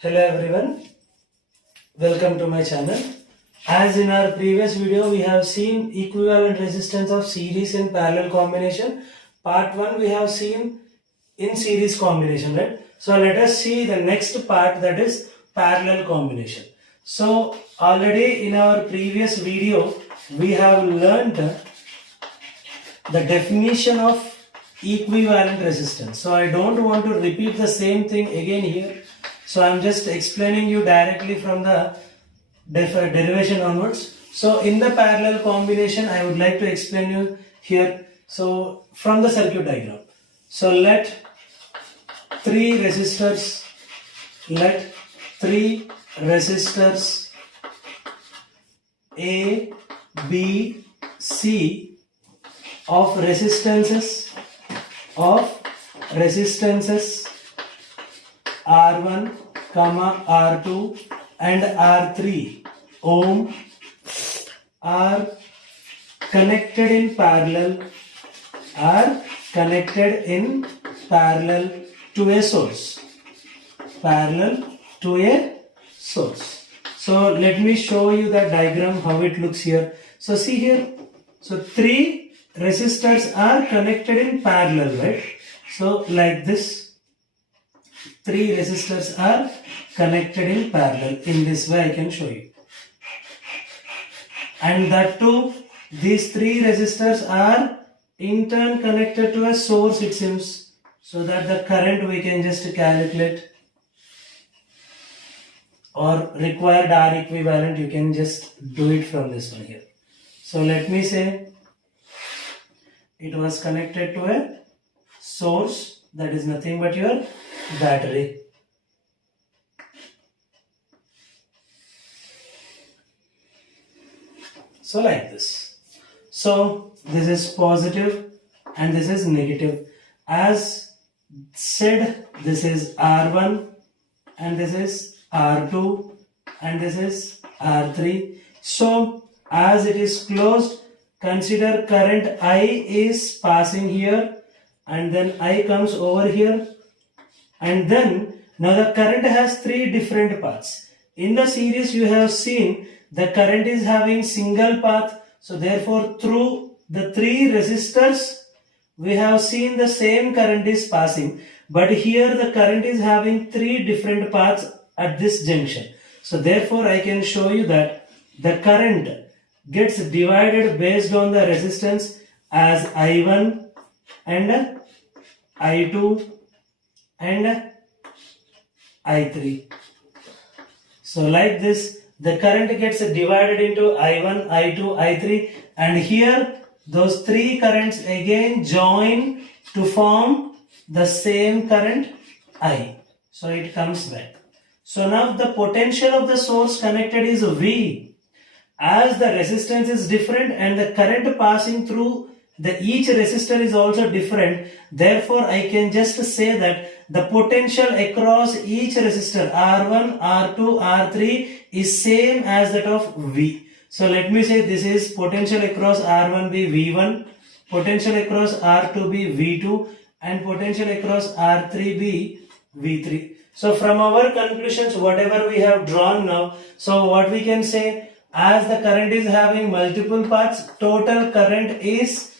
Hello everyone, welcome to my channel. As in our previous video we have seen equivalent resistance of series and parallel combination. Part 1 we have seen in series combination, right? So let us see the next part, that is parallel combination. So already in our previous video we have learned the definition of equivalent resistance. So I don't want to repeat the same thing again here. So I'm just explaining you directly from the derivation onwards. So in the parallel combination, I would like to explain you here. So from the circuit diagram. So let three resistors A, B, C of resistances R1, R2 and R3 ohm are connected in parallel to a source. So let me show you the diagram how it looks here. So see here. So three resistors are connected in parallel, right? So like this. Three resistors are connected in parallel. In this way I can show you. And that too, these three resistors are in turn connected to a source, it seems. So that the current we can just calculate, or required R equivalent you can just do it from this one here. So let me say it was connected to a source, that is nothing but your battery. So like this. So this is positive and this is negative. As said, this is R1 and this is R2 and this is R3. So as it is closed, consider current I is passing here and then I comes over here. And then now the current has three different paths. In the series you have seen the current is having single path. So therefore through the three resistors we have seen the same current is passing. But here the current is having three different paths at this junction. So therefore I can show you that the current gets divided based on the resistance as I1 and I2 and I3. So like this, the current gets divided into I1, I2, I3, and here those three currents again join to form the same current I. So it comes back. So now the potential of the source connected is V. As the resistance is different and the current passing through each resistor is also different, therefore I can just say that the potential across each resistor R1, R2, R3 is same as that of V. So let me say this is potential across R1 be V1, potential across R2 be V2 and potential across R3 be V3. So from our conclusions, whatever we have drawn now, so what we can say, as the current is having multiple paths, total current is,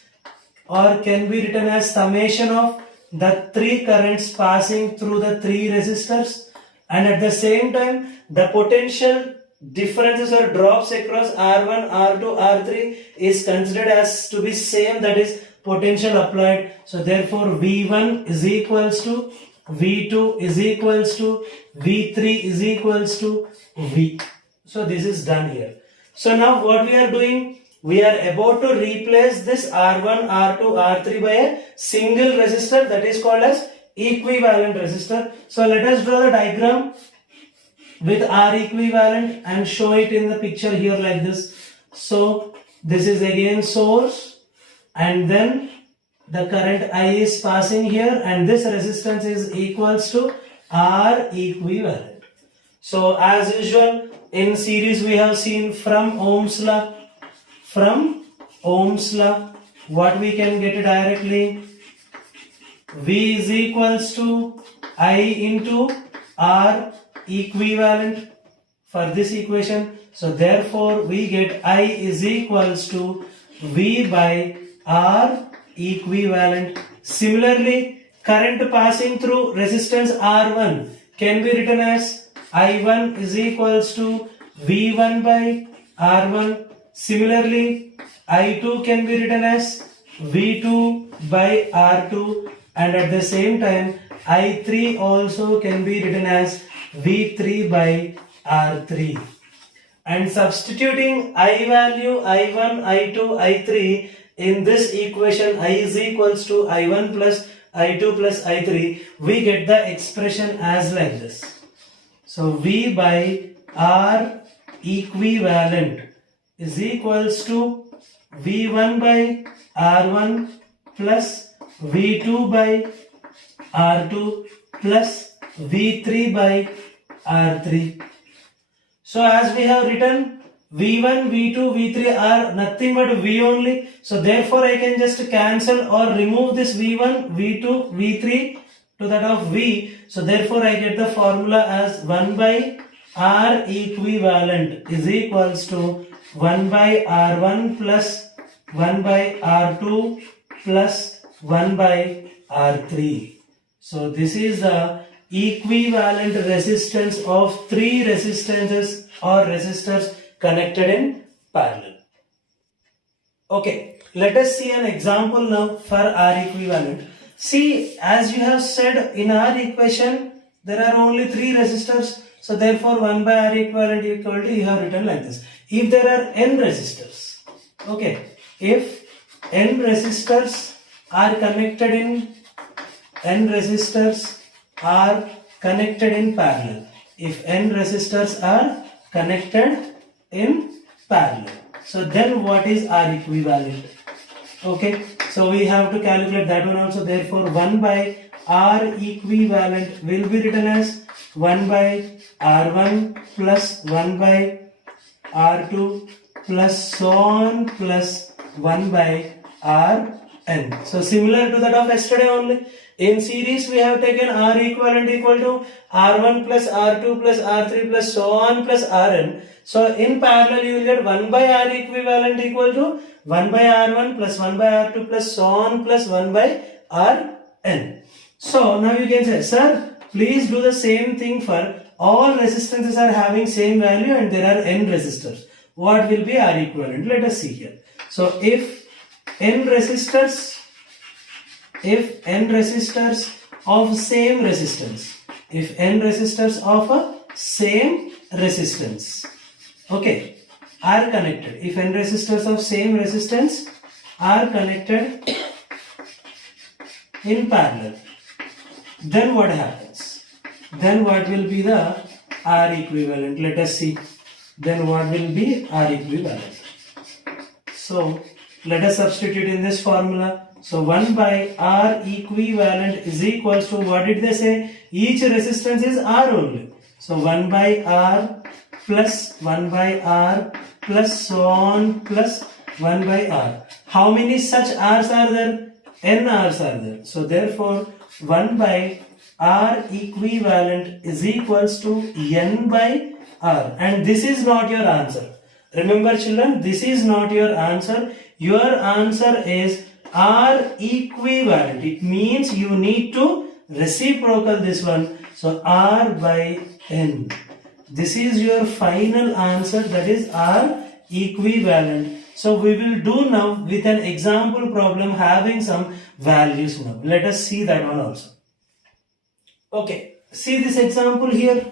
or can be written as summation of the three currents passing through the three resistors, and at the same time the potential differences or drops across R1, R2, R3 is considered as to be same, that is potential applied. So therefore V1 is equals to V2 is equals to V3 is equals to V. So this is done here. So now what we are doing, we are about to replace this R1, R2, R3 by a single resistor, that is called as equivalent resistor. So let us draw the diagram with R equivalent and show it in the picture here like this. So this is again source and then the current I is passing here and this resistance is equals to R equivalent. So as usual in series we have seen from Ohm's law, what we can get directly, V is equals to I into R equivalent for this equation. So therefore we get I is equals to V by R equivalent. Similarly, current passing through resistance R1 can be written as I1 is equals to V1 by R1. Similarly, I2 can be written as V2 by R2, and at the same time I3 also can be written as V3 by R3. And substituting I value I1, I2, I3 in this equation, I is equals to I1 plus I2 plus I3, we get the expression as like this. So V by R equivalent is equals to V1 by R1 plus V2 by R2 plus V3 by R3. So as we have written, V1, V2, V3 are nothing but V only. So therefore I can just cancel or remove this V1, V2, V3 to that of V. So therefore I get the formula as 1 by R equivalent is equals to 1 by R1 plus 1 by R2 plus 1 by R3. So this is the equivalent resistance of three resistances or resistors connected in parallel. Okay, let us see an example now for R equivalent. See, as you have said in our equation, there are only three resistors. So therefore 1 by R equivalent equal to, you have written like this. If there are n resistors, okay, if n resistors are connected in parallel, if n resistors are connected in parallel, so then what is R equivalent? Okay, so we have to calculate that one also. Therefore 1 by R equivalent will be written as 1 by R1 plus 1 by R2 plus so on plus 1 by Rn. So similar to that of yesterday only. In series we have taken R equivalent equal to R1 plus R2 plus R3 plus so on plus Rn. So in parallel you will get 1 by R equivalent equal to 1 by R1 plus 1 by R2 plus so on plus 1 by Rn. So now you can say, sir, please do the same thing for all resistances are having same value and there are n resistors. What will be R equivalent? Let us see here. So if n resistors of same resistance, okay, are connected, if n resistors of same resistance are connected in parallel, then what happens? Then what will be the R equivalent? Let us see. Then what will be R equivalent? So let us substitute in this formula. So 1 by R equivalent is equals to, what did they say? Each resistance is R only. So 1 by R plus 1 by R plus so on plus 1 by R. How many such R's are there? N R's are there. So therefore 1 by R equivalent is equals to N by R. And this is not your answer. Remember children, this is not your answer. Your answer is R equivalent. It means you need to reciprocal this one. So R by N. This is your final answer, that is R equivalent. So we will do now with an example problem having some values now. Let us see that one also. Okay, see this example here.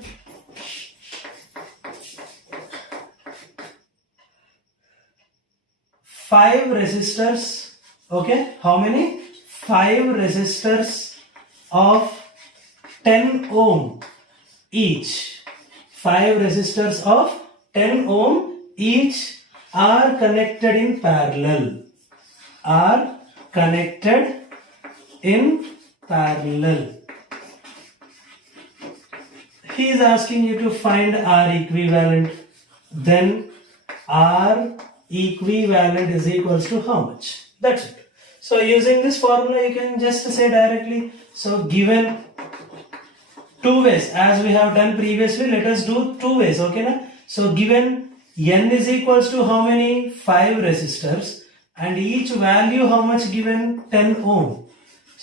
Five resistors, okay, how many? 5 resistors of 10 ohm each. 5 resistors of 10 ohm each are connected in parallel. Are connected in parallel. He is asking you to find R equivalent. Then R equivalent is equals to how much? That's it. So using this formula you can just say directly. So given two ways as we have done previously. Let us do two ways. Okay na? So given n is equals to how many? 5 resistors, and each value how much given? 10 ohm.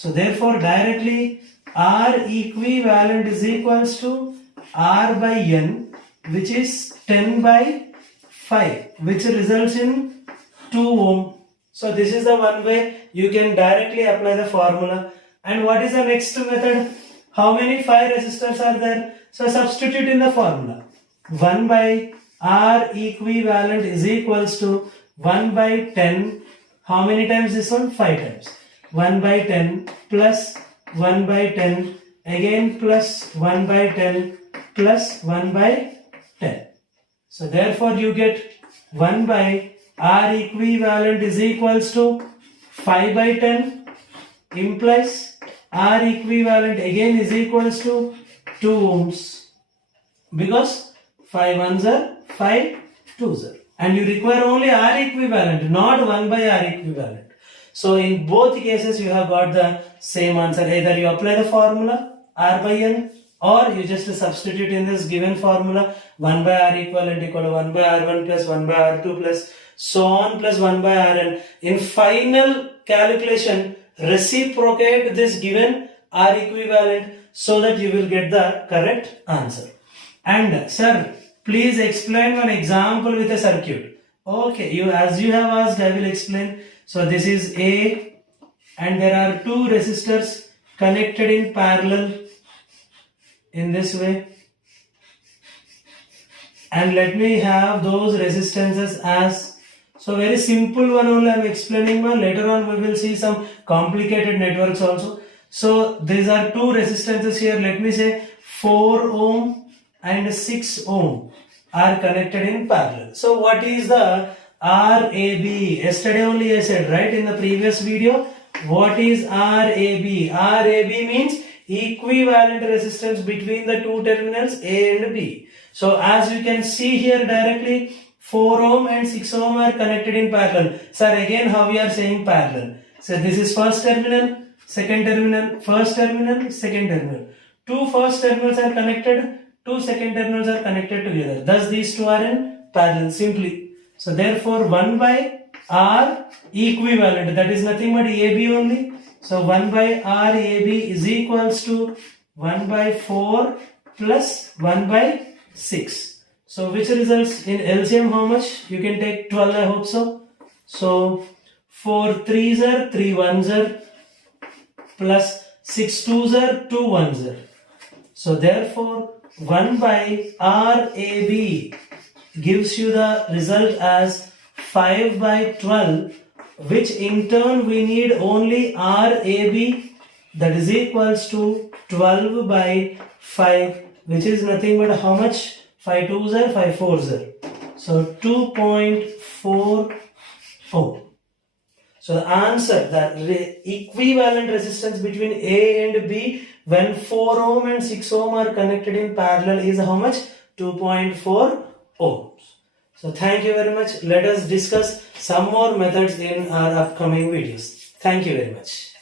So therefore directly R equivalent is equals to R by n, which is 10 by 5, which results in 2 ohm. So this is the one way you can directly apply the formula. And what is the next method? How many 5 resistors are there? So substitute in the formula. 1 by R equivalent is equals to 1 by 10. How many times this one? 5 times. 1 by 10 plus 1 by 10 again plus 1 by 10 plus 1 by 10. So therefore you get 1 by R equivalent is equals to 5 by 10 implies R equivalent again is equals to 2 ohms, because 5 ones are 5 twos are, and you require only R equivalent, not 1 by R equivalent. So in both cases you have got the same answer. Either you apply the formula R by n, or you just substitute in this given formula 1 by R equivalent equal to 1 by R1 plus 1 by R2 plus so on plus 1 by Rn. In final calculation, reciprocate this given R equivalent so that you will get the correct answer. And sir, please explain one example with a circuit. Okay, as you have asked, I will explain. So this is A, and there are 2 resistors connected in parallel in this way. And let me have those resistances as, so very simple one only I am explaining. Later on we will see some complicated networks also. So these are 2 resistances here. Let me say 4 ohm and 6 ohm are connected in parallel. So what is the RAB? Yesterday only I said, right, in the previous video. What is RAB? RAB means equivalent resistance between the 2 terminals A and B. So as you can see here directly, 4 ohm and 6 ohm are connected in parallel. Sir, again how we are saying parallel? So this is first terminal, second terminal, first terminal, second terminal. 2 first terminals are connected, 2 second terminals are connected together. Thus these 2 are in parallel simply. So therefore 1 by R equivalent, that is nothing but AB only. So 1 by R AB is equals to 1 by 4 plus 1 by 6. So which results in LCM how much? You can take 12, I hope so. So 4 3s are 3 1s are plus 6 2s are 2 1s are. So therefore 1 by RAB gives you the result as 5 by 12, which in turn we need only RAB, that is equals to 12 by 5, which is nothing but how much? 5 2s are 5 4s are. So 2.4 ohm. So the answer, the equivalent resistance between A and B when 4 ohm and 6 ohm are connected in parallel is how much? 2.4 ohms. So thank you very much. Let us discuss some more methods in our upcoming videos. Thank you very much.